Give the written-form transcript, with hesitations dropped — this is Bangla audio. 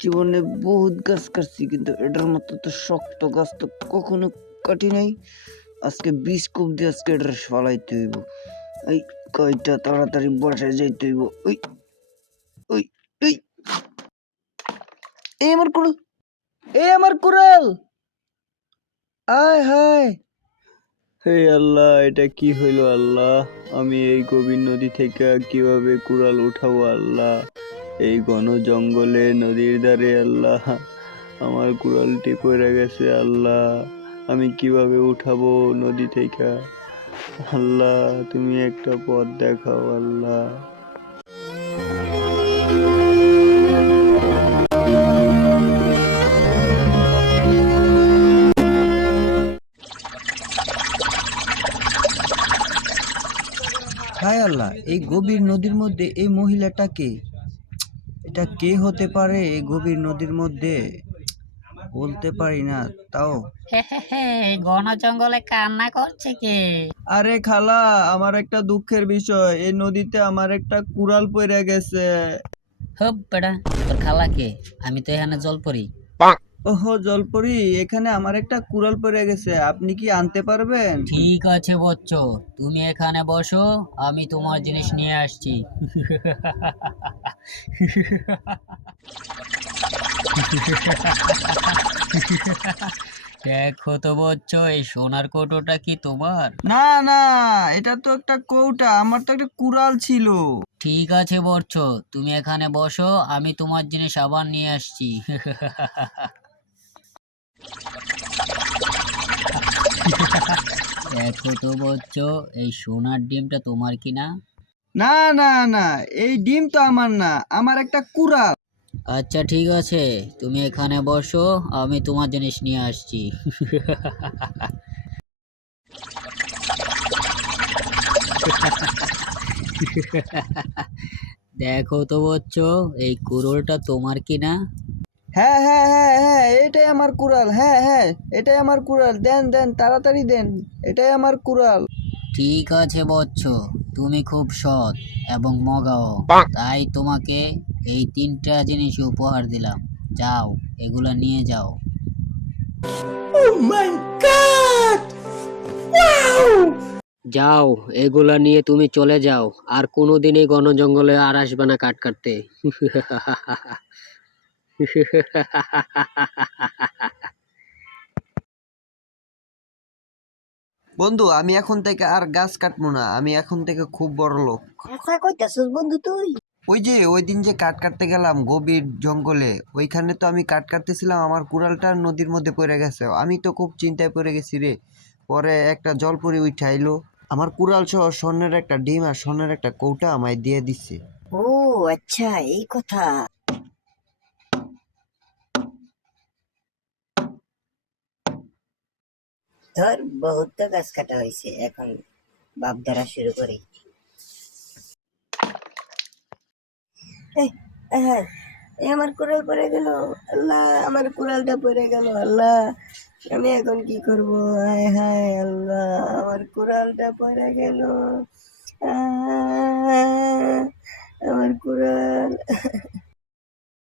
জীবনে বহুত গাছ কাটছি, কিন্তু এটার মতো তো শক্ত গাছ তো কখনো কাটি নাই। আজকে 20 কোপ দিয়ে আজকে এটা ফালাইতে হইব। এই কয়টা তাড়াতাড়ি বাসায় যাইতে হইব। ওই ওই ওই এই আমার কুড়াল, আমার কুড়াল, আয় হায়। হে আল্লাহ, এটা কি হইলো আল্লাহ? আমি এই গভীর নদী থেকে কিভাবে কুড়াল উঠাবো আল্লাহ? এই ঘন জঙ্গলে নদীর ধারে আল্লাহ, আমার কুড়ালটি পড়ে গেছে আল্লাহ। আমি কিভাবে উঠাবো নদী থেকে? আল্লাহ, তুমি একটা পথ দেখাও আল্লাহ। হায় আল্লাহ, এই গভীর নদীর মধ্যে এই মহিলাটা কে? এটা কে হতে পারে এই গভীর নদীর মধ্যে? বলতে পারি না তাও। এই ঘন জঙ্গলে কান্না করছে কে? আরে খালা, আমার একটা দুঃখের বিষয়, এই নদীতে আমার একটা কুড়াল পড়ে গেছে। হপ বেটা, তোর খালা কে? আমি তো এখানে জলপরি। ওহো জলপরি, এখানে আমার একটা কুড়াল পড়ে গেছে, আপনি কি আনতে পারবেন? ঠিক আছে বচ্চ, তুমি এখানে বসো, আমি তোমার জিনিস নিয়ে আসছি। দেখো তো বচ্চ, এই সোনার কৌটোটা কি তোমার? না না, এটা তো একটা কৌটা, আমার তো একটা কুড়াল ছিল। ঠিক আছে বচ্চ, তুমি এখানে বসো, আমি তোমার জিনিস আবার নিয়ে আসছি। দেখো তো বচ্চ, এই সোনার ডিমটা তোমার কিনা? না না না, এই ডিম তো আমার না, আমার একটা কুড়াল। আচ্ছা ঠিক আছে, তুমি এখানে বসো, আমি তোমার জিনিস নিয়ে আসছি। দেখো তো বচ্চ, এই কুড়োলটা তোমার কিনা? হ্যাঁ হ্যাঁ হ্যাঁ হ্যাঁ, এটাই আমার কুড়াল, হ্যাঁ হ্যাঁ, এটাই আমার কুড়াল, দেন দেন তাড়াতাড়ি দেন, এটাই আমার কুড়াল। ঠিক আছে বচ্চ, তুমি খুব সৎ এবং মগাও, তাই তোমাকে এই 3টা জিনিস উপহার দিলাম। যাও, এগুলা নিয়ে যাও। যাও, এগুলা নিয়ে তুমি চলে যাও, আর কোনোদিনই ঘন জঙ্গলে আর আসবে না কাঠ কাটতে। বন্ধু, আমি এখন থেকে আর গাছ কাটবো না, আমি এখন থেকে খুব বড় লোক। আচ্ছা কইতাছিস বন্ধু তুই? ওই যে ওই দিন যে কাঠ কাটতে গেলাম গভীর জঙ্গলে, ওইখানে তো আমি কাঠ কাটতেছিলাম, আমার কুড়ালটা নদীর মধ্যে পড়ে গেছে, আমি তো খুব চিন্তায় পড়ে গেছি রে। পরে একটা জলপরি উঠে আইলো, আমার কুড়াল সহ স্বর্ণের একটা ডিম আর স্বর্ণের একটা কৌটা আমায় দিয়ে দিচ্ছে। ও আচ্ছা, এই কথা। ধর, বহুত তো গাছ কাটা হয়েছে, এখন বাপ ধরা শুরু করি। এই, হ্যাঁ, আমার কুড়াল পড়ে গেল। আল্লাহ, আমার কুড়ালটা পড়ে গেল। আল্লাহ, আমি এখন কি করব? হায় হায় আল্লাহ, আমার কুড়ালটা পড়ে গেল। আহ, আমার কুড়াল।